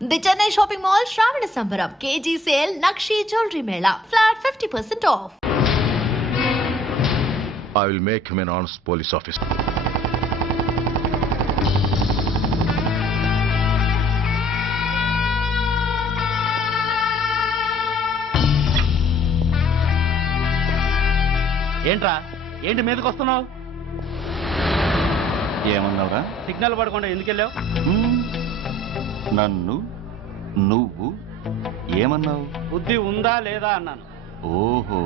The Chennai shopping mall శ్రావణ సంబరం KG sale nakshi jewellery Mela flat 50% of. I will make him an honest police officer. ఏంట్రా ఏంటి మీదకి వస్తున్నావు? ఏమన్నావురా? Signal పడకుండా ఎందుకు వెళ్ళావు? నన్ను నువ్వు ఏమన్నావు? బుద్ధి ఉందా లేదా అన్నాను. ఓహో,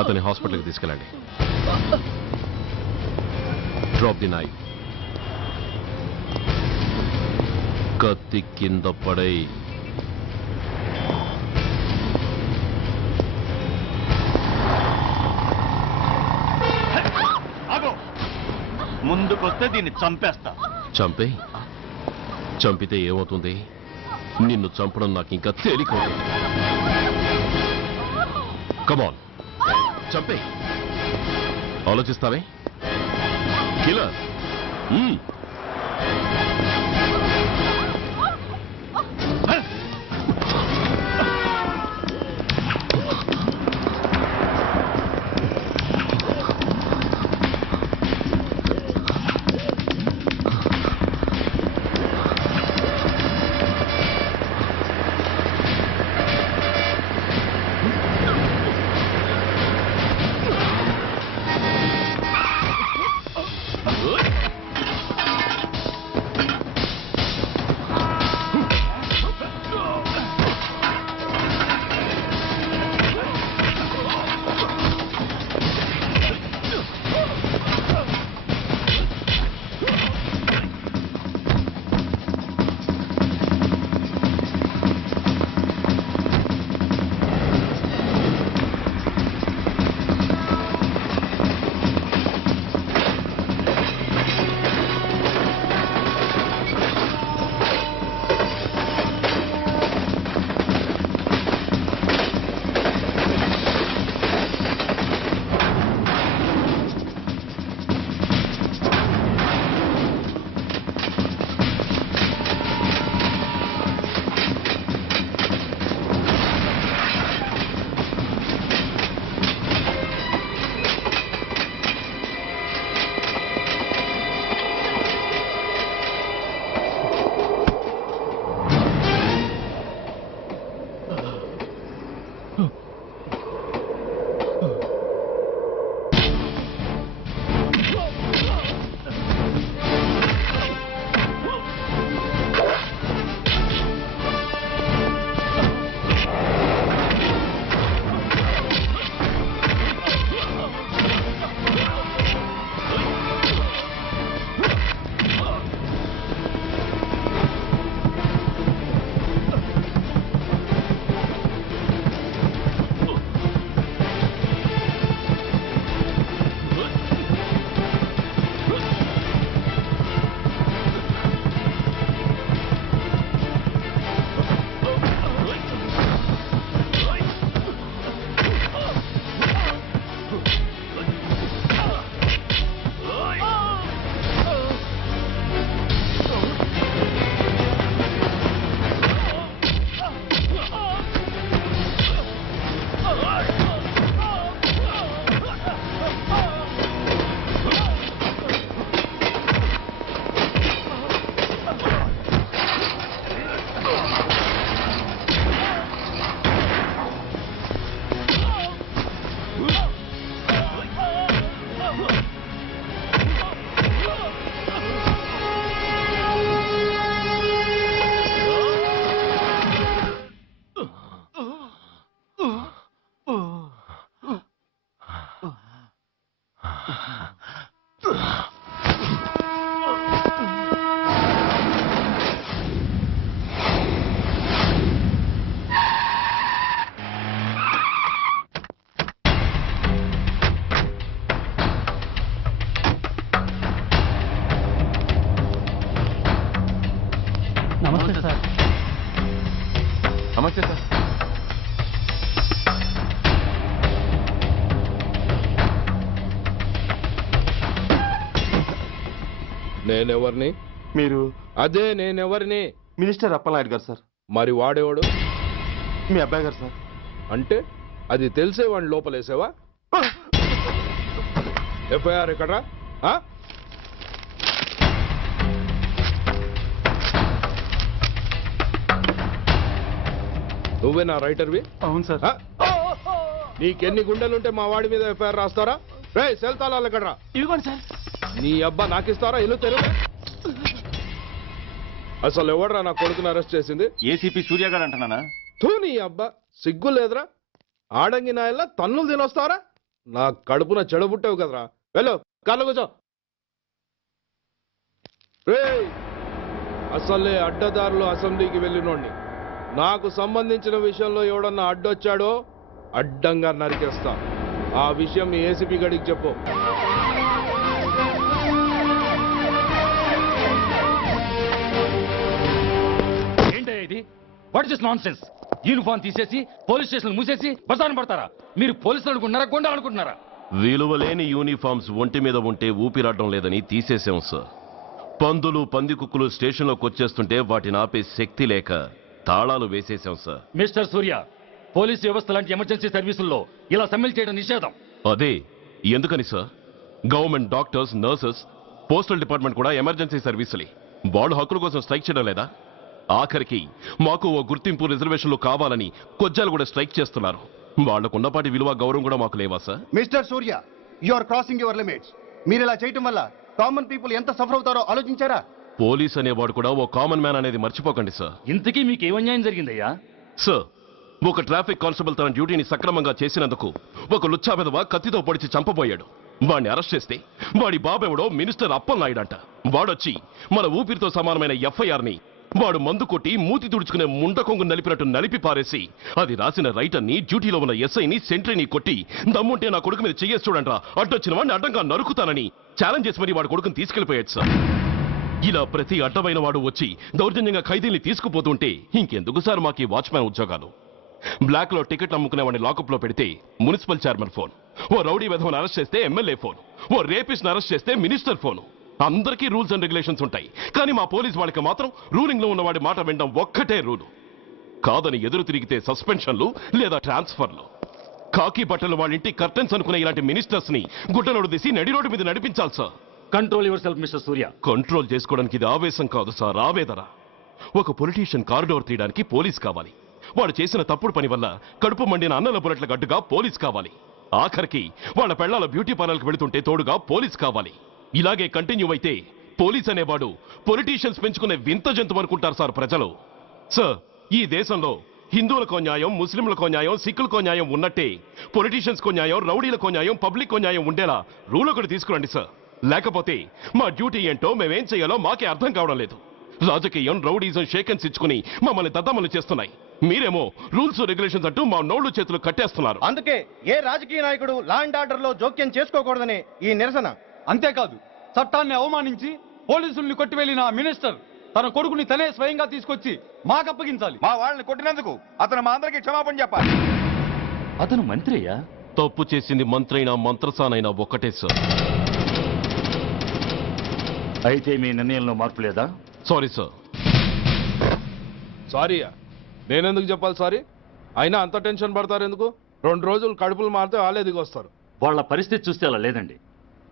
అతని హాస్పిటల్కి తీసుకెళ్ళండి. Drop the knife. కత్తి కింద పడై. ముందుకొస్తే దీన్ని చంపేస్తా. చంపే. చంపితే ఏమవుతుంది? నిన్ను చంపడం నాకు ఇంకా తేలికవుతుంది. కమాన్, చంపే. ఆలోచిస్తావే కిల్లర్. నమస్తే సార్. నేనెవరిని? మీరు అదే నేనెవరిని? మినిస్టర్ అప్పలనాయుడు గారు సార్. మరి వాడేవాడు? మీ అబ్బాయి గారు సార్. అంటే అది తెలిసే వాడిని లోపలేసావా? ఎఫ్ఐఆర్ ఎక్కడ్రా? ఆ? నువ్వే నా రైటర్వి? అవును సార్. ఆ? నీకెన్ని గుండెలుంటే మా వాడి మీద ఎఫ్ఐఆర్ రాస్తారా? రే సెల్ తాళాలు ఎక్కడ్రా? ఇదిగోండి సార్. నీ అబ్బా నాకిస్తారా? ఇల్లు తెరువు. అసలు ఎవడరా నా కొడుకుని అరెస్ట్ చేసింది? ఏసీపీ సూర్య గారు అంటున్నానా? తూ నీ అబ్బా సిగ్గు లేదురా? ఆడంగి నాయల్లా తన్నులు తినొస్తారా? నా కడుపున చెడబుట్టావు కదరా. వెళ్ళు కాళ్ళు కూర్చో. రేయ్ అసలే అడ్డదారులు అసెంబ్లీకి వెళ్ళినోడిని. నాకు సంబంధించిన విషయంలో ఎవడన్నా అడ్డొచ్చాడో అడ్డంగా నరికేస్తా. ఆ విషయం మీ ఏసీపీ గడికి చెప్పు. ఏంటయ్యా ఇది? What is non sense? Uniform తీసేసి పోలీస్ స్టేషన్ మూసేసి బసాన పడతారా? మీరు పోలీసులు అనుకుంటున్నారా, గుండా అనుకుంటున్నారా? విలువలేని యూనిఫామ్స్ ఒంటి మీద ఉంటే ఊపిరాడడం లేదని తీసేసాం సార్. పందులు పందికుక్కులు స్టేషన్లోకి వచ్చేస్తుంటే వాటిని ఆపే శక్తి లేక తాళాలు వేసేసాం సార్. మిస్టర్ సూర్య, పోలీస్ వ్యవస్థ లాంటి ఎమర్జెన్సీ సర్వీసుల్లో ఇలా సమ్మెలు చేయడం నిషేధం. అదే ఎందుకని sir? Government doctors, nurses, postal department కూడా ఎమర్జెన్సీ సర్వీసులే. వాళ్ళు హక్కుల కోసం స్ట్రైక్ చేయడం లేదా? ఆఖరికి మాకు ఓ గుర్తింపు రిజర్వేషన్లు కావాలని కొజ్జాలు కూడా స్ట్రైక్ చేస్తున్నారు. వాళ్లకున్నపాటి విలువ గౌరవం కూడా మాకు లేవా sir? Mister Surya, you are crossing your limits. మీరు ఇలా చేయటం వల్ల కామన్ పీపుల్ ఎంత సఫర్ అవుతారో ఆలోచించారా? పోలీస్ అనేవాడు కూడా ఓ కామన్ మ్యాన్ అనేది మర్చిపోకండి సార్. ఇంతకీ మీకు ఏం అన్యాయం జరిగిందయ్యా? సార్, ఒక ట్రాఫిక్ కానిస్టేబుల్ తన డ్యూటీని సక్రమంగా చేసినందుకు ఒక లుచ్చా విధవ కత్తితో పొడిచి చంపబోయాడు. వాడిని అరెస్ట్ చేస్తే వాడి బాబెవడో మినిస్టర్ అప్పలనాయుడు అంట. వాడొచ్చి మన ఊపిరితో సమానమైన ఎఫ్ఐఆర్ ని వాడు మందు కొట్టి మూతి తుడుచుకునే ముండకొంగు నలిపినట్టు నలిపి పారేసి అది రాసిన రైటర్ని, డ్యూటీలో ఉన్న ఎస్ఐని, సెంట్రీని కొట్టి దమ్ముంటే నా కొడుకు మీద చెయ్యేసి చూడంట్రా, అడ్డొచ్చిన వాడిని అడ్డంగా నరుకుతానని ఛాలెంజ్ చేసి మరి వాడి కొడుకుని తీసుకెళ్లిపోయాడు సార్. ఇలా ప్రతి అడ్డమైన వాడు వచ్చి దౌర్జన్యంగా ఖైదీల్ని తీసుకుపోతుంటే ఇంకెందుకు సార్ మాకు ఈ వాచ్మ్యాన్ ఉద్యోగాలు? బ్లాక్ లో టికెట్ అమ్ముకునే వాడిని లాకప్ లో పెడితే మున్సిపల్ చైర్మన్ ఫోన్, ఓ రౌడీ విధవను అరెస్ట్ చేస్తే ఎమ్మెల్యే ఫోన్, ఓ రేపిస్ట్ అరెస్ట్ చేస్తే మినిస్టర్ ఫోన్. అందరికీ రూల్స్ అండ్ రెగ్యులేషన్స్ ఉంటాయి, కానీ మా పోలీస్ వాళ్ళకి మాత్రం రూలింగ్ లో ఉన్న వాడి మాట వినడం ఒక్కటే రూలు. కాదని ఎదురు తిరిగితే సస్పెన్షన్లు లేదా ట్రాన్స్ఫర్లు. కాకి బట్టలు వాళ్ళ ఇంటి కర్టెన్స్ అనుకునే ఇలాంటి మినిస్టర్స్ ని గుడ్డలోడు తీసి నడి రోడ్డు మీద నడిపించాలి sir. Control your self mister Surya. Control చేసుకోవడానికి ఇది ఆవేశం కాదు సార్, ఆవేదన. ఒక పొలిటీషియన్ కారిడోర్ తీయడానికి పోలీస్ కావాలి. వాడు చేసిన తప్పుడు పని వల్ల కడుపు మండిన అన్నల బుల్లెట్ల గడ్డుగా పోలీస్ కావాలి. ఆఖరికి వాళ్ళ పెళ్లాల బ్యూటీ పార్లర్కి వెళుతుంటే తోడుగా పోలీస్ కావాలి. ఇలాగే కంటిన్యూ అయితే పోలీస్ అనేవాడు పొలిటీషియన్స్ పెంచుకునే వింత జంతువు అనుకుంటారు సార్ ప్రజలు. సార్, ఈ దేశంలో హిందువులకో న్యాయం, ముస్లింలకో న్యాయం, సిక్కులకో న్యాయం ఉన్నట్టే పొలిటీషియన్స్కో న్యాయం, రౌడీలకో న్యాయం, పబ్లిక్కో న్యాయం ఉండేలా రూల్ ఒకటి తీసుకురండి సార్. లేకపోతే మా డ్యూటీ ఏంటో మేమేం చేయాలో మాకే అర్థం కావడం లేదు. రాజకీయం, రౌడీజం షేకెన్స్ ఇచ్చుకుని మమ్మల్ని దద్దమలు చేస్తున్నాయి. మీరేమో రూల్స్ రెగ్యులేషన్స్ అంటూ మా నోళ్లు చేతులు కట్టేస్తున్నారు. అందుకే ఏ రాజకీయ నాయకుడు లా అండ్ ఆర్డర్ లో జోక్యం చేసుకోకూడదని ఈ నిరసన. అంతేకాదు, చట్టాన్ని అవమానించి పోలీసుల్ని కొట్టివెళ్లిన మినిస్టర్ తన కొడుకుని తనే స్వయంగా తీసుకొచ్చి మాకు అప్పగించాలి. మా వాళ్ళని కొట్టినందుకు అతను మా అందరికీ క్షమాపణ చెప్పాలి. అతను మంత్రి అయ్యా. తప్పు చేసింది మంత్రైనా మంత్రసానైనా ఒక్కటే సార్. అయితే మీ నిర్ణయంలో మార్పు లేదా? Sorry sir. సారీయా? నేనెందుకు చెప్పాలి సారీ? అయినా అంత టెన్షన్ పడతారు ఎందుకు? 2 రోజులు కడుపులు మారితే వాళ్ళే దిగొస్తారు. వాళ్ళ పరిస్థితి చూస్తే అలా లేదండి,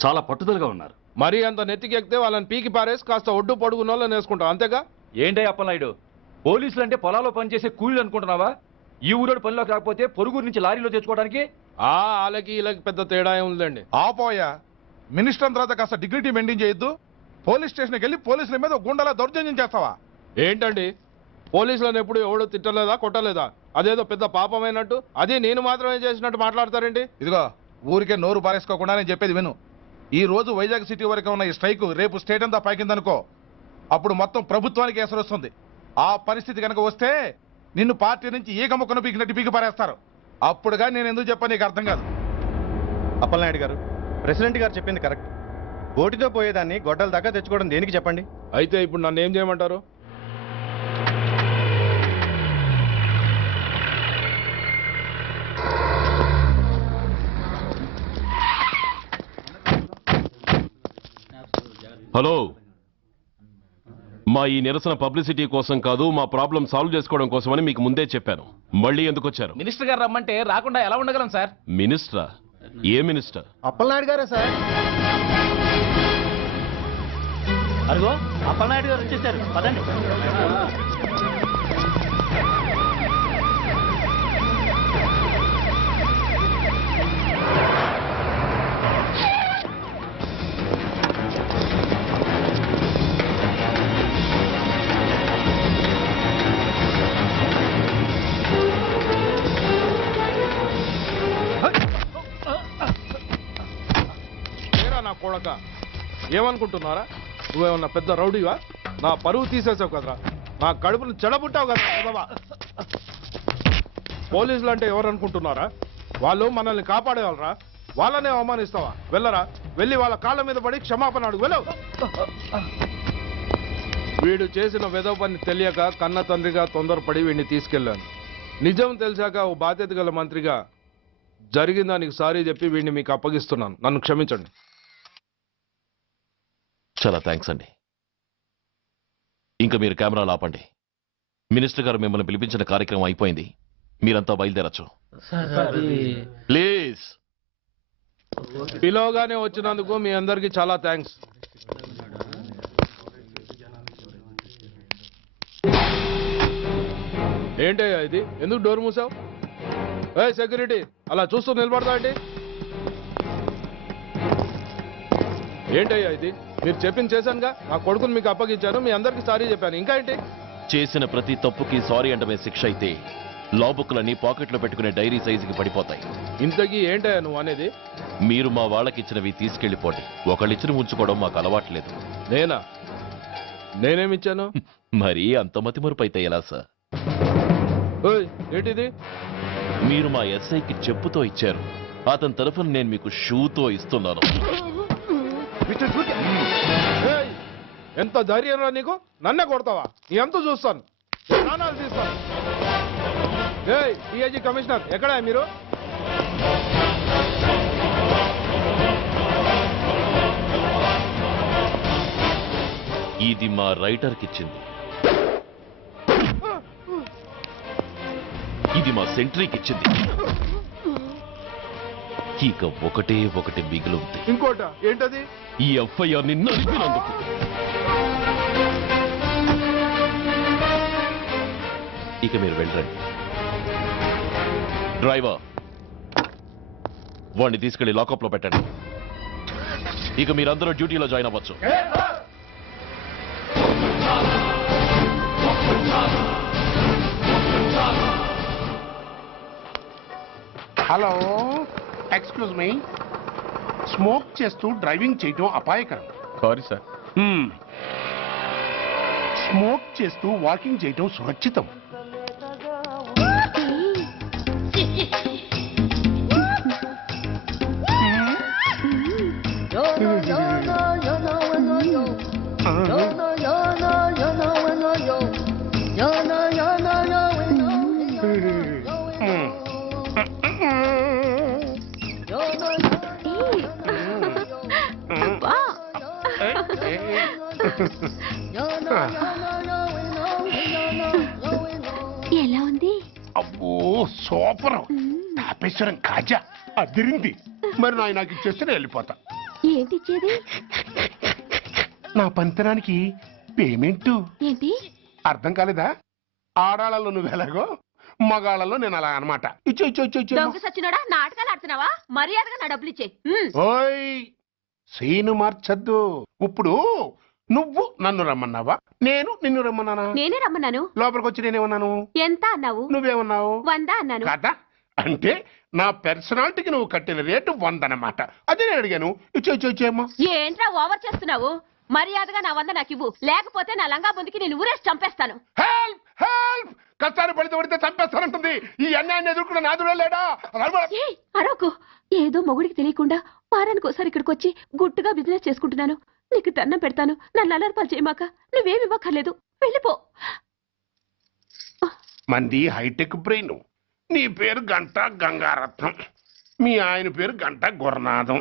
చాలా పట్టుదలగా ఉన్నారు. మరీ అంత నెత్తికెక్కితే వాళ్ళని పీకి పారేసి కాస్త ఒడ్డు పొడుగున్న వాళ్ళని వేసుకుంటాం, అంతేగా? ఏంటే అప్పలనాయుడు, పోలీసులు అంటే పొలాల్లో పనిచేసే కూలీలు అనుకుంటున్నావా? ఈ ఊరోడు పనిలోకి రాకపోతే పొరుగురు నుంచి లారీలో తెచ్చుకోవడానికి వాళ్ళకి వీళ్ళకి పెద్ద తేడా ఉందండి. ఆపోయా, మినిస్టర్ తర్వాత కాస్త డిగ్నిటీ మెయింటైన్ చేయొద్దు. పోలీస్ స్టేషన్కి వెళ్ళి పోలీసుల మీద గుండెలా దౌర్జన్యం చేస్తావా? ఏంటండి, పోలీసులను ఎప్పుడు ఎవడో తిట్టలేదా, కొట్టలేదా? అదేదో పెద్ద పాపమైనట్టు అది నేను మాత్రమే చేసినట్టు మాట్లాడతారేంటి? ఇదిగో, ఊరికే నోరు పారేసుకోకుండా నేను చెప్పేది విను. ఈ రోజు వైజాగ్ సిటీ వరకు ఉన్న ఈ స్ట్రైక్ రేపు స్టేట్ అంతా పైకిందనుకో, అప్పుడు మొత్తం ప్రభుత్వానికి ఎసరు వస్తుంది. ఆ పరిస్థితి కనుక వస్తే నిన్ను పార్టీ నుంచి ఈగ ముక్కను పీకినట్టు పీకి పారేస్తారు. అప్పుడుగా నేను ఎందుకు చెప్పాను నీకు అర్థం కాదు. అప్పలనాయుడు గారు, ప్రెసిడెంట్ గారు చెప్పింది కరెక్ట్. గోటితో పోయేదాన్ని గొడ్డల దాకా తెచ్చుకోవడం దేనికి చెప్పండి? అయితే ఇప్పుడు నన్ను ఏం చేయమంటారు? హలో, మా ఈ నిరసన పబ్లిసిటీ కోసం కాదు, మా ప్రాబ్లం సాల్వ్ చేసుకోవడం కోసమని మీకు ముందే చెప్పాను. మళ్ళీ ఎందుకు వచ్చారు? మినిస్టర్ గారు రమ్మంటే రాకుండా ఎలా ఉండగలం సార్? మినిస్టరా? ఏ మినిస్టర్? అప్పలనాయుడు గారే సార్. అదిగో అప్పలనాయుడు గారు వచ్చేసారు, పదండి. నా కొడక ఏమనుకుంటున్నారా? నువ్వేమన్నా పెద్ద రౌడీవా? నా పరువు తీసేసావు కదరా, నా కడుపును చెడబుట్టావు కదా. పోలీసులు అంటే ఎవరు అనుకుంటున్నారా? వాళ్ళు మనల్ని కాపాడేవాళ్ళరా, వాళ్ళనే అవమానిస్తావా? వెళ్ళరా, వెళ్ళి వాళ్ళ కాళ్ళ మీద పడి క్షమాపణ అడుగు, వెళ్ళవు. వీడు చేసిన వెధవ పని తెలియక కన్న తండ్రిగా తొందరపడి వీడిని తీసుకెళ్లాను. నిజం తెలిసాక ఓ బాధ్యత గల మంత్రిగా జరిగిన దానికి సారీ చెప్పి వీడిని మీకు అప్పగిస్తున్నాను. నన్ను క్షమించండి. చాలా థ్యాంక్స్ అండి. ఇంకా మీరు కెమెరాలు ఆపండి. మినిస్టర్ గారు మిమ్మల్ని పిలిపించిన కార్యక్రమం అయిపోయింది. మీరంతా బయలుదేరచ్చు ప్లీజ్. పిలవగానే వచ్చినందుకు మీ అందరికీ చాలా థ్యాంక్స్. ఏంటయ్యా ఇది? ఎందుకు డోర్ మూసావు? ఏ సెక్యూరిటీ, అలా చూస్తూ నిలబడతా ఏంటి? ఏంటయ్యా ఇది? మీరు చెప్పింది చేశానుగా, నా కొడుకుని మీకు అప్పగించాను, మీ అందరికీ సారీ చెప్పాను. ఇంకా ఏంటి? చేసిన ప్రతి తప్పుకి సారీ అంటమే శిక్ష అయితే లా బుక్లన్నీ పాకెట్లో పెట్టుకునే డైరీ సైజుకి పడిపోతాయి. ఇంతకీ ఏంటయ్యా నువ్వు అనేది? మీరు మా వాళ్ళకిచ్చినవి తీసుకెళ్లిపోండి. ఒకళ్ళిచ్చిన ఉంచుకోవడం మాకు అలవాట్లేదు. నేనా? నేనేమిచ్చాను? మరి అంత మతిమరుపు అయితే ఎలా సార్? ఓయ్, ఏంటిది? మీరు మా ఎస్ఐకి చెప్పుతో ఇచ్చారు, అతని తరఫున నేను మీకు షూతో ఇస్తున్నాను. ఏయ్, ఎంత ధైర్యం రా నీకు? నన్నే కొడతావా? నీ ఎంత చూస్తాను, ప్రాణాలు తీస్తాను. ఏయ్, డిఐజీ కమిషనర్ ఎక్కడా మీరు? ఇది మా రైటర్కి ఇచ్చింది, ఇది మా సెంట్రీకి ఇచ్చింది. ఇక ఒకటే ఒకటి మిగిలింది. ఇంకోట ఏంటది? ఈ ఎఫ్ఐఆర్ ని నలిపినందుకు. ఇక మీరు వెళ్ళండి. డ్రైవర్, వాడిని తీసుకెళ్లి లాకప్ లో పెట్టండి. ఇక మీరందరూ డ్యూటీలో జాయిన్ అవ్వచ్చు. Hello, excuse me. స్మోక్ చేస్తూ డ్రైవింగ్ చేయటం అపాయకరం. Sorry sir. స్మోక్ చేస్తూ వాకింగ్ చేయటం సురక్షితం. ఎలా ఉంది? అబ్బో సూపర్. తాపేశ్వరం కాజా అదిరింది. మరి నాకు ఇచ్చేస్తే నేను వెళ్ళిపోతా. ఏంటి ఇచ్చేది? నా పంతనానికి పేమెంట్. ఏంటి అర్థం కాలేదా? ఆడాళ్ళలో నువ్వు ఎలాగో, మగాళ్ళలో నేను అలా అనమాట. ఇచ్చో ఇచ్చో ఇచ్చో ఇచ్చో. దొంగ సచ్చినోడా, నాటకాలు ఆడుతున్నావా? మర్యాదగా నా డబ్బులు ఇచ్చే. ఓయ్, సీను మార్చద్దు. ఇప్పుడు నువ్వు నన్ను రమ్మన్నావా, నేను నిన్ను రమ్మన్నానా? నేనే రమ్మన్నాను. లోపలికి వచ్చి నేనేమన్నాను? ఎంత అన్నావు? నువ్వేమన్నావు? 100 అన్నాను. కదా, అంటే నా పర్సనాలిటీకి నువ్వు కట్టిన రేటు 100 అన్నమాట. అదే నేను అడిగాను. ఇచ్చో ఇచ్చో ఇచ్చేమ్మా. ఏంట్రా ఓవర్ చేస్తున్నావు? మర్యాదగా నా 100 నాకు ఇవ్వు, లేకపోతే నా లంగా బొందికి నేను ఊరేసి చంపేస్తాను. Help help. కష్టాలు పడితే చంపేస్తానంటుంది. ఈ అన్యాయాన్ని ఎదుర్కొన్న నాదుడే లేడా? అరవకు. ఏదో మొగుడికి తెలియకుండా వారానికి ఒకసారి ఇక్కడికి వచ్చి గుట్టుగా బిజినెస్ చేసుకుంటున్నాను. నీకు దండం పెడతాను, నన్ను అలర్పాలు చేయమాక. నువ్వేమి ఇవ్వక్కర్లేదు, వెళ్ళిపో. మంది హైటెక్ బ్రెయిన్. నీ పేరు గంట గంగారత్నం, మీ ఆయన పేరు గంట గురనాథం.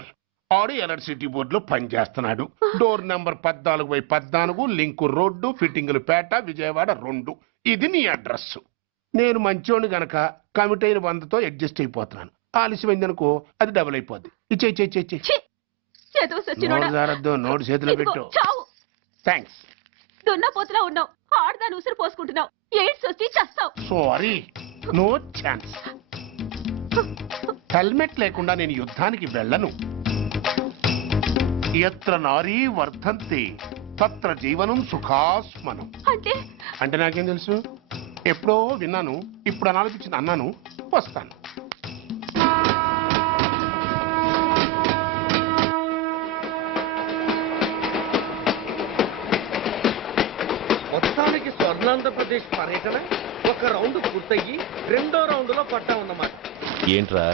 ఆడు ఎలక్ట్రిసిటీ బోర్డులో పనిచేస్తున్నాడు. డోర్ నెంబర్ 14/14, లింకు రోడ్డు, ఫిట్టింగులు పేట, విజయవాడ 2. ఇది నీ అడ్రస్. నేను మంచోని గనక కమిట్ అయిన 100తో అడ్జస్ట్ అయిపోతున్నాను. ఆలస్యమైందనుకో అది డబుల్ అయిపోద్ది. ఇచ్చే నోటు చేతిలో పెట్టు. థ్యాంక్స్. దున్నపోతులా ఉన్నావు, ఆడదాని ఉసురు పోసుకుంటున్నావు, ఎయిడ్స్ వచ్చి చస్తావు. Sorry, no chance. హెల్మెట్ లేకుండా నేను యుద్ధానికి వెళ్ళను. ఎత్ర నారీ వర్ధంతి తత్ర జీవనం సుఖాస్మనం. అంటే నాకేం తెలుసు? ఎప్పుడో విన్నాను, ఇప్పుడు అనాలనిపించింది అన్నాను. వస్తాను. మొత్తానికి స్వర్ణాంధ్రప్రదేశ్ పర్యటన ఒక రౌండ్ పూర్తయ్యి 2వ రౌండ్లో పడ్డా ఉన్నమాట. ఏంట్రా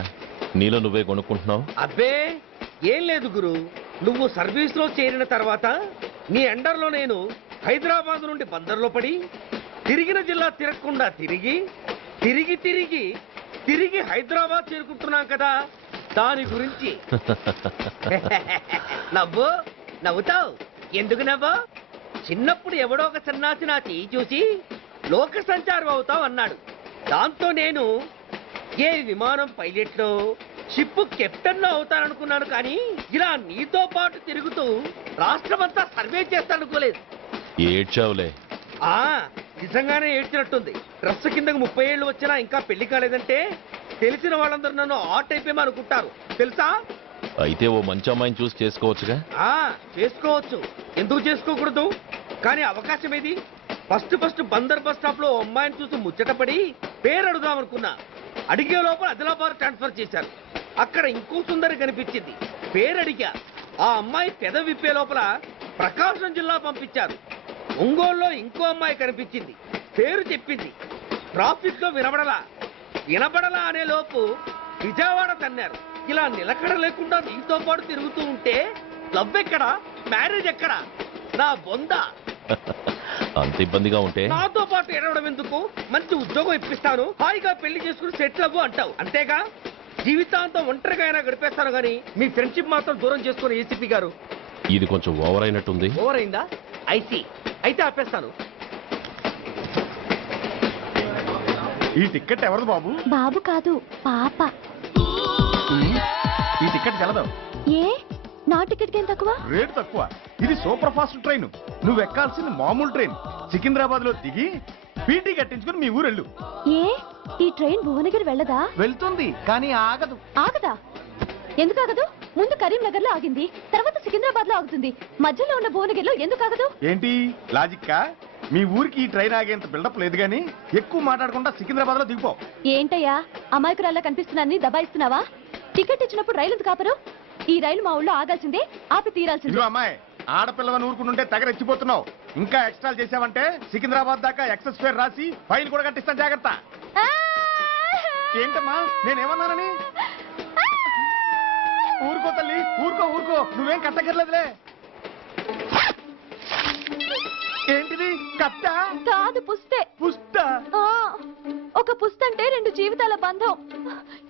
నీలో నువ్వే కొనుక్కుంటున్నావు? అబ్బే ఏం లేదు గురు, నువ్వు సర్వీస్ లో చేరిన తర్వాత నీ అండర్లో నేను హైదరాబాద్ నుండి బందర్లో పడి తిరిగిన జిల్లా తిరగకుండా తిరిగి తిరిగి తిరిగి తిరిగి హైదరాబాద్ చేరుకుంటున్నాం కదా, దాని గురించి. నవ్వుతావు ఎందుకు నవ్వు? చిన్నప్పుడు ఎవడో ఒక సన్నాసి నా చెయ్యి చూసి లోక సంచారం అవుతావు అన్నాడు. దాంతో నేను ఏ విమానం పైలట్లో షిప్ కెప్టెన్ అవుతాననుకున్నాను, కానీ ఇలా నీతో పాటు తిరుగుతూ రాష్ట్రమంతా సర్వే చేస్తానుకోలేదు. ఏడ్చావులే. నిజంగానే ఏడ్చినట్టుంది. డ్రెస్ కిందకు 30 ఏళ్ళు వచ్చినా ఇంకా పెళ్లి కాలేదంటే తెలిసిన వాళ్ళందరూ నన్ను ఆ టైప్ ఏమో అనుకుంటారు తెలుసా. అయితే ఓ మంచి అమ్మాయిని చూసి చేసుకోవచ్చుగా. చేసుకోవచ్చు, ఎందుకు చేసుకోకూడదు? కానీ అవకాశం ఏది? ఫస్ట్ బందర్ బస్ స్టాప్ లో అమ్మాయిని చూసి ముచ్చటపడి పేరు అడుగుదామనుకున్నా. అడిగే లోపల ఆదిలాబాద్ ట్రాన్స్ఫర్ చేశారు. అక్కడ ఇంకో సుందరి కనిపించింది, పేరు అడిగా. ఆ అమ్మాయి పెద విప్పే లోపల ప్రకాశం జిల్లా పంపించారు. ఒంగోలులో ఇంకో అమ్మాయి కనిపించింది, పేరు చెప్పింది. ట్రాఫిక్ లో వినబడలా అనే లోపు విజయవాడ తన్నారు. ఇలా నిలకడ లేకుండా నీతో పాటు తిరుగుతూ ఉంటే లవ్ ఎక్కడా, మ్యారేజ్ ఎక్కడా? నా బొంద. అంత ఇబ్బందిగా ఉంటే నాతో పాటు ఎడవడం ఎందుకు? మంచి ఉద్యోగం ఇప్పిస్తాను, హాయిగా పెళ్లి చేసుకుని సెటిల్ అవ్వు అంటావు అంతేగా. జీవితాంతం ఒంటరిగా అయినా గడిపేస్తాను, కానీ మీ ఫ్రెండ్షిప్ మాత్రం దూరం చేసుకుని ఏసీపీ గారు. ఇది కొంచెం ఓవర్ అయినట్టుంది. ఓవర్ అయిందా? అయితే ఆపేస్తాను. ఈ టికెట్ ఎవరిది బాబు? బాబు కాదు, పాప. ఈ టికెట్ గలదు. ఏ నా టికెట్ ఏం తక్కువ? రేటు తక్కువ. ఇది సూపర్ ఫాస్ట్ ట్రైన్. నువ్వు ఎక్కాల్సింది మామూలు ట్రైన్. సికింద్రాబాద్ లో దిగి పీటీ కట్టించుకుని మీ ఊరెళ్ళు. ఏ ఈ ట్రైన్ భువనగిరి వెళ్ళదా? వెళ్తుంది, కానీ ఆగదు. ఆగదా? ఎందుకు ఆగదు? ముందు కరీంనగర్ లో ఆగింది, తర్వాత సికింద్రాబాద్ లో ఆగుతుంది. మధ్యలో ఉన్న భువనగిరిలో ఎందుకు ఆగదు? ఏంటి లాజిక్కా? మీ ఊరికి ఈ ట్రైన్ ఆగేంత బిల్డప్ లేదు, గానీ ఎక్కువ మాట్లాడకుండా సికింద్రాబాద్ లో దిగిపో. ఏంటయ్యా అమాయకురాల్లా కనిపిస్తున్నానని దబాయిస్తున్నావా? టికెట్ ఇచ్చినప్పుడు రైలు ఎందుకు ఆపరు? ఈ రైలు మా ఊళ్ళో ఆగాల్సిందే, ఆపి తీరాల్సిందే. అమ్మాయి, ఆడపిల్లగా ఊరుకుంటుంటే తెగరెచ్చిపోతున్నావు. ఇంకా ఎక్స్ట్రా చేసావంటే సికింద్రాబాద్ దాకా ఎక్సెస్ ఫేర్ రాసి ఫైన్ కూడా కట్టిస్తాను, జాగ్రత్త. ఏంటమ్మా నేనేమన్నానని? ఊరుకో తల్లి, ఊరుకో, నువ్వేం కట్టగర్లేదులే. ఏంటిది? కట్ట కాదు, పుస్తే. పుస్త? ఒక పుస్తంటే 2 జీవితాల బంధం.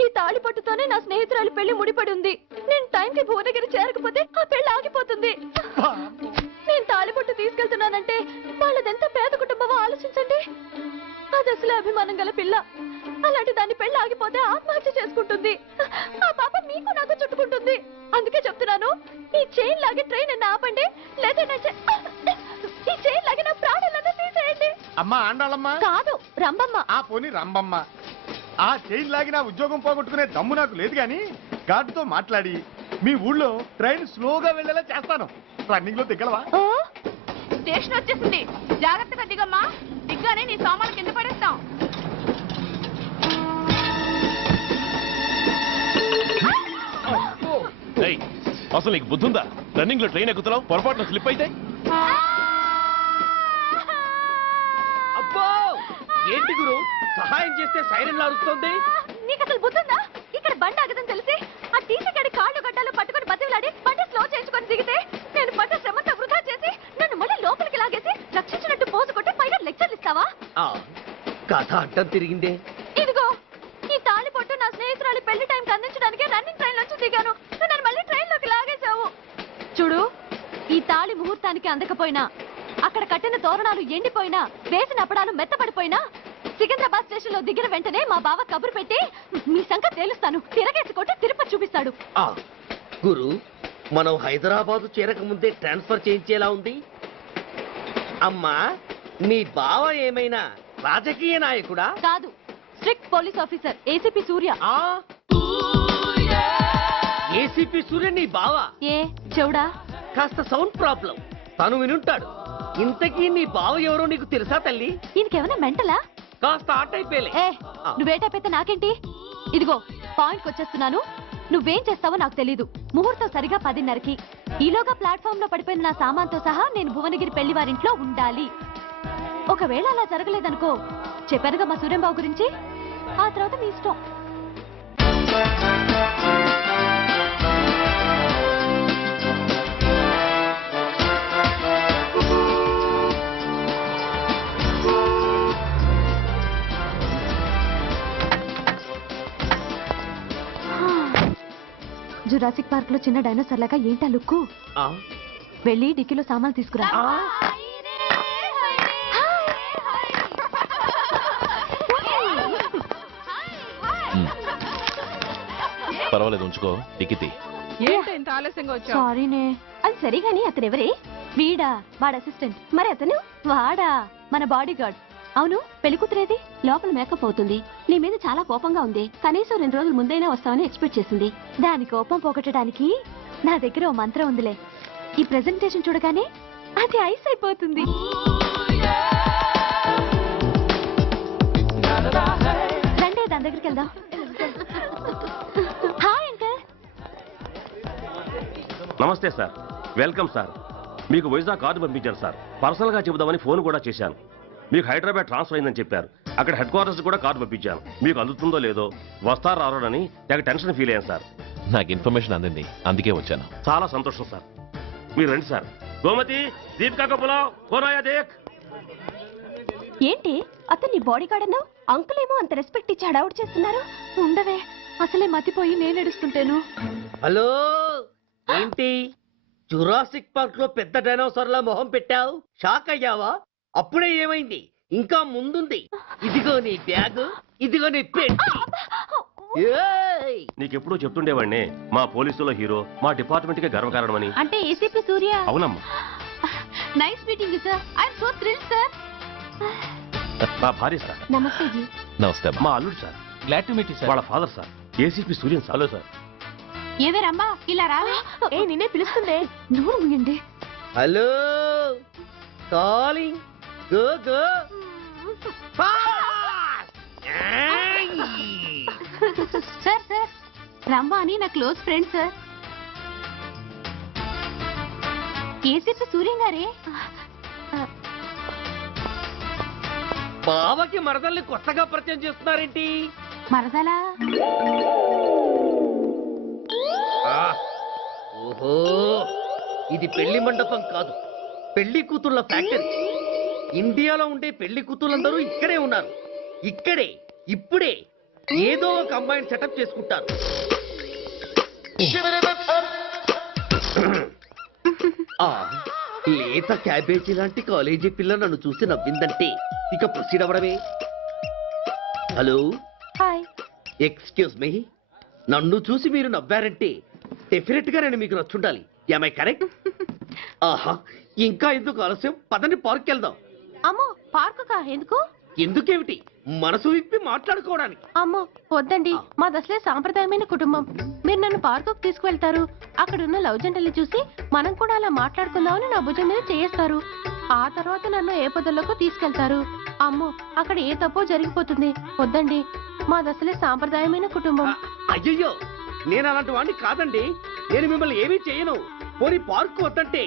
ఈ తాళి పట్టుతోనే నా స్నేహితురాలి పెళ్లి ముడిపడి ఉంది. నేను టైంకి భువనగిరి చేరకపోతే ఆ పెళ్లి ఆగిపోతుంది. నేను తాళిబొట్టు తీసుకెళ్తున్నానంటే వాళ్ళదెంత పేద కుటుంబమో ఆలోచించండి. అది అసలు అభిమానం గల పిల్ల. అలాంటి దాని పెళ్లి ఆగిపోతే ఆత్మహత్య చేసుకుంటుంది. ఆ పాప మీకు నాకు చుట్టుకుంటుంది. అందుకే చెప్తున్నాను, ఈ చైన్ లాగే ట్రైన్ అన్న ఆపండి, లేదా ఈ చైన్ లాగే నా ప్రాణాలన్నా తీసేయండి. అమ్మా ఆండాళ్ళమ్మ కాదు, రంబమ్మ. ఆ పోని రంబమ్మ. ఆ చైన్ లాగి నా ఉద్యోగం పోగొట్టుకునే దమ్ము నాకు లేదు, గాని గార్డుతో మాట్లాడి మీ ఊళ్ళో ట్రైన్ స్లోగా వెళ్ళేలా చేస్తాను. రన్నింగ్ లో దిగలవా? స్టేషన్ వచ్చేసింది, జాగ్రత్తగా దిగమ్మా. దిగ్గానే నీ సామాన్లు కింద పడేస్తాం. అసలు నీకు బుద్ధుందా? రన్నింగ్ లో ట్రైన్ ఎక్కుతున్నావు, పొరపాటున స్లిప్ అయితే? అబ్బో ఏంటి గురు, సహాయం చేస్తే సైరన్ లాడుతోంది. నీకు అసలు బుద్ధుందా? ఇక్కడ బండి ఆగదని తెలిసి ఆ టీసీ గడి కాళ్ళు గడ్డాలు పట్టుకుని బతిలాడి బండి స్లో చేయించుకొని దిగితే నేను పడ్డ శ్రమంతా వృధా చేసి నన్ను మళ్ళీ లోపలికి లాగేసి రక్షించినట్టు పోసు కొట్టి పైన లెక్చర్లు ఇస్తావా? కథ అడ్డం తిరిగిందే. ఇదిగో ఈ తాళి పొట్టు నా స్నేహితురాలి పెళ్లి టైంకి అందించడానికి రన్నింగ్ ట్రైన్ నుంచి దిగాను. నన్ను మళ్ళీ ట్రైన్ లోకి లాగేసి ముహూర్తానికి అందకపోయినా, అక్కడ కట్టిన తోరణాలు ఎండిపోయినా, వేసిన అప్పడాలు మెత్తపడిపోయినా, సికింద్రాబాద్ స్టేషన్ లో దిగిన వెంటనే మా బావ కబురు పెట్టి మీ సంగతి తేలుస్తాను, తిరగేసి కొట్టి తిరుపతి చూపిస్తాడు. గురు, మనం హైదరాబాద్ చేరక ముందే ట్రాన్స్ఫర్ చేయించేలా ఉంది. అమ్మా, నీ బావ ఏమైనా రాజకీయ నాయకుడా? కాదు, స్ట్రిక్ట్ పోలీస్ ఆఫీసర్, ఏసీపీ సూర్య. ఏసీపీ సూర్య నీ బావ? ఏ చెవుడా? కాస్త సౌండ్ ప్రాబ్లం, తను వినుంటాడు. ఇంతకీ నీ బావ ఎవరో నీకు తెలుసా తల్లి? ఈయనకేమైనా మెంటలా? కాస్త ఆటైపోయలే. ఏ నువ్వేటైపోతే నాకేంటి? ఇదిగో పాయింట్కి వచ్చేస్తున్నాను. నువ్వేం చేస్తావో నాకు తెలీదు. ముహూర్తం సరిగా 10:30కి. ఈలోగా ప్లాట్ఫామ్ లో పడిపోయిన నా సామాన్తో సహా నేను భువనగిరి పెళ్లి వారింట్లో ఉండాలి. ఒకవేళ అలా జరగలేదనుకో, చెప్పానుగా మా సూర్యంబాబు గురించి, ఆ తర్వాత మీ ఇష్టం. జురాసిక్ పార్క్ లో చిన్న డైనోసార్ లాగా ఏంటా లుక్కు? వెళ్ళి డిక్కీలో సామాన్లు తీసుకురా. పర్వాలేదు, ఉంచుకో. టికితి ఏంటి ఆలస్యంగా వచ్చా? సారీనే. అది సరిగాని అతనెవరే? వీడా, వాడు అసిస్టెంట్. మరి అతను? వాడా, మన బాడీ గార్డ్. అవును, పెళ్లి కూతురేది? లోపల మేకప్ అవుతుంది. నీ మీద చాలా కోపంగా ఉంది. కనీసం 2 రోజుల ముందైనా వస్తామని ఎక్స్పెక్ట్ చేసింది. దాని కోపం పోగొట్టడానికి నా దగ్గర ఓ మంత్రం ఉందిలే. ఈ ప్రెజెంటేషన్ చూడగానే అది ఐస్ అయిపోతుంది. రండి, దాని దగ్గరికి వెళ్దాం. Hi uncle. నమస్తే సార్, వెల్కమ్ సార్. మీకు వైజాగ్ కార్డు పంపించారు సార్. పర్సనల్ గా చెబుదామని ఫోన్ కూడా చేశాను. మీకు హైదరాబాద్ ట్రాన్స్ఫర్ అయిందని చెప్పారు. అక్కడ హెడ్ క్వార్టర్స్ కూడా కార్డు పంపించాను. మీకు అందుతుందో లేదో, వస్తారో రారోనని తెగ టెన్షన్ ఫీల్ అయ్యాను సార్. నాకు ఇన్ఫర్మేషన్ అందింది, అందుకే వచ్చాను. చాలా సంతోషం సార్. మీరు రండి సార్. గోమతి, దీపికా కపులావ్, కోరాయా దేక్. ఏంటి అతను నీ బాడీ గార్డ్ అన్నావు? అంకుల్ ఏమో అంత రెస్పెక్ట్ ఇచ్చి హడావుడు చేస్తున్నారు. ఉండవే, అసలే మతిపోయి నేను ఎడుస్తుంటాను. హలో, ఏంటి జురాసిక్ పార్క్ లో పెద్ద డైనోసార్ లా మొహం పెట్టావు? షాక్ అయ్యావా? అప్పుడే ఏమైంది? ఇంకా ముందుంది. ఇదిగో నీ బ్యాగ్, ఇదిగో నీ పెట్టి. నీకెప్పుడు చెప్తుండేవాడిని, మా పోలీసులో హీరో, మా డిపార్ట్మెంట్ కే గర్వకారణమని. అంటే ఏసీపీ సూర్య? అవునమ్మా. Nice meeting sir. I am so thrilled sir. మా భార్య సార్. నమస్తే జీ. నమస్తే. మా అల్లుడు sir. Glad to meet you sir. వాళ్ళ father sir, ACP Suryan sir. Hello sir. ఏవేరమ్మా ఇలా రావే? ఏ నిన్నే పిలుస్తుందే. నువ్వు ముయండి. Hello, calling. Go go. Sir sir, రమ్మ అని నా close friend sir. ACP Suryam గారే. బావకి మరదల్ని కొత్తగా పరిచయం చేస్తున్నారేంటి? మరదలా? ఓహో, ఇది పెళ్లి మండపం కాదు, పెళ్లి కూతుళ్ళ ఫ్యాక్టరీ. ఇండియాలో ఉండే పెళ్లి కూతుళ్ళందరూ ఇక్కడే ఉన్నారు. ఇక్కడే ఇప్పుడే ఏదో ఒక అమ్మాయిని సెటప్ చేసుకుంటారు. లేత క్యాబేజీ లాంటి కాలేజీ పిల్ల నన్ను చూసి నవ్విందంటే ఇక ప్రొసీడ్ అవ్వడమే. Hello, hi. ఎక్స్క్యూజ్ మీ, నన్ను చూసి మీరు నవ్వారంటే డెఫినెట్ గా నేను మీకు నచ్చుండాలి. Am I correct? ఆహా, ఇంకా ఎందుకు ఆలస్యం? పదండి, పార్క్ వెళ్దాం. అమ్మో, పార్కుకా? ఎందుకు? ఎందుకేమిటి, మనసు విప్పి మాట్లాడుకోవడానికి. అమ్మో వద్దండి, మాది అసలే సాంప్రదాయమైన కుటుంబం. మీరు నన్ను పార్కుకు తీసుకువెళ్తారు, అక్కడున్న లవ్ జంటల్ని చూసి మనం కూడా అలా మాట్లాడుకుందామని నా భుజం మీద చేస్తారు. ఆ తర్వాత నన్ను ఏ పొదల్లోకి తీసుకెళ్తారు. అమ్మో, అక్కడ ఏ తప్పో జరిగిపోతుంది. వద్దండి, మాది అసలే సాంప్రదాయమైన కుటుంబం. అయ్యయ్యో, నేను అలాంటి వాడిని కాదండి. నేను మిమ్మల్ని ఏమీ చేయను. పోనీ పార్క్ వద్దంటే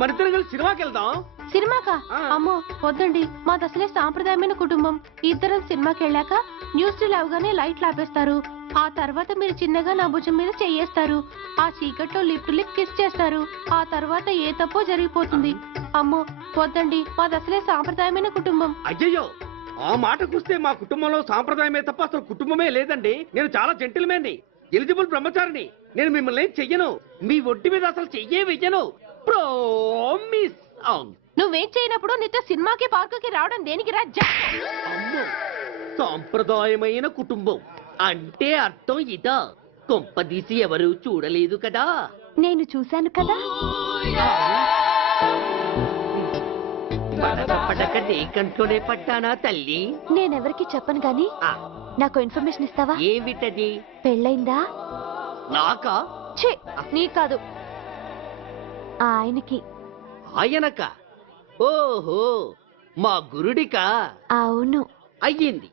మరిద్దరం కలిసి సినిమాకి వెళ్దాం. సినిమాకా? అమ్మో వద్దండి, మాది అసలే సాంప్రదాయమైన కుటుంబం. ఇద్దరం సినిమాకి వెళ్ళాక న్యూస్ అవగానే లైట్లు ఆపేస్తారు. ఆ తర్వాత మీరు చిన్నగా నా భుజం మీద చెయ్యేస్తారు. ఆ చీకట్లో లిప్ టు లిప్ కిస్ చేస్తారు. ఆ తర్వాత ఏ తప్పో జరిగిపోతుంది. అమ్మో వద్దండి, మాది అసలే సాంప్రదాయమైన కుటుంబం. అయ్యయ్యో, ఆ మాటకొస్తే మా కుటుంబంలో సాంప్రదాయమే తప్ప అసలు కుటుంబమే లేదండి. నేను చాలా జెంటిల్మెన్ని, ఎలిజిబుల్ బ్రహ్మచారిని. నేను మిమ్మల్ని ఏం చెయ్యను. మీ ఒంటి మీద అసలు చెయ్యే వెయ్యను. ప్రామిస్. నువ్వేం చేయనప్పుడు నీతో సినిమాకి పార్కుకి రావడం దేనికి రాజ్జా? అమ్మో, సాంప్రదాయమైన కుటుంబం అంటే అర్థం ఇదా? కొంపదీసి ఎవరు చూడలేదు కదా? నేను చూశాను కదా. పడక నీ కంట్లోనే పట్టానా తల్లి? నేనెవరికి చెప్పను గాని ఆ, నాకు ఇన్ఫర్మేషన్ ఇస్తావా? ఏమిటది? పెళ్ళైందా? నాకా? ఛీ, నీ కాదు, ఆయనకి. ఆయనక? ఓహో, మా గురుడికా? అవును. అయ్యింది.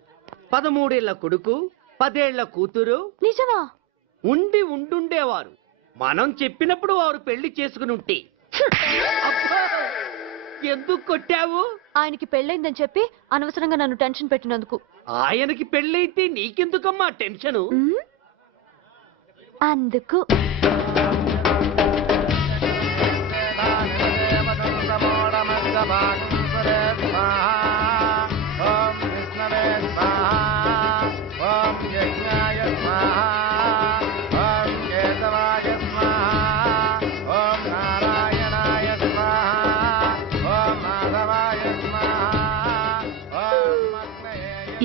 13 ఏళ్ల కొడుకు, 10 ఏళ్ల కూతురు నిజమా? ఉండుండేవారు. మనం చెప్పినప్పుడు వారు పెళ్లి చేసుకుని ఉంటే. అబ్బా! ఎందుకు కొట్టావు? ఆయనకి పెళ్ళైందని చెప్పి అనవసరంగా నన్ను టెన్షన్ పెట్టినందుకు. ఆయనకి పెళ్ళైతే నీకెందుకమ్మా టెన్షను? ఉమ్, అందుకు.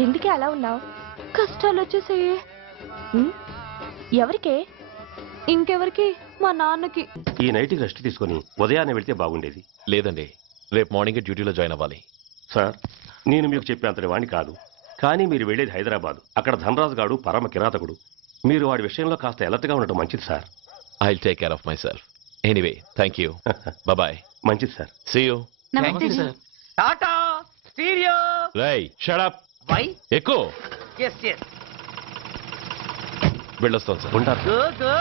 ఎందుకే అలా ఉన్నావు? కష్టాలు వచ్చేసాయి. ఎవరికే? ఇంకెవరికి? మా నాన్నకి. ఈ నైట్కి రెస్ట్ తీసుకొని ఉదయాన్నే వెళ్తే బాగుండేది. లేదండి, రేపు మార్నింగ్ డ్యూటీలో జాయిన్ అవ్వాలి. సార్, నేను మీకు చెప్పేంతటి వాణ్ణి కాదు, కానీ మీరు వెళ్ళేది హైదరాబాద్. అక్కడ ధనరాజు గాడు పరమ కిరాతకుడు. మీరు వాడి విషయంలో కాస్త అలర్ట్గా ఉండటం మంచిది sir. I will take care of my self. Anyway, thank you. Bye. మంచిది సార్. See you. నమస్తే సార్. Tata stereo. రేయ్, షట్ అప్. వై? ఎక్కువ ఎస్ ఎస్. వెళ్ళొస్తాను సార్. ఉంటారు. Go go.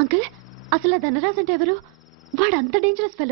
అంకుల్, అసలు ఆ ధనరాజ్ అంటే ఎవరు? వాడు అంత డేంజరస్ ఫెలో.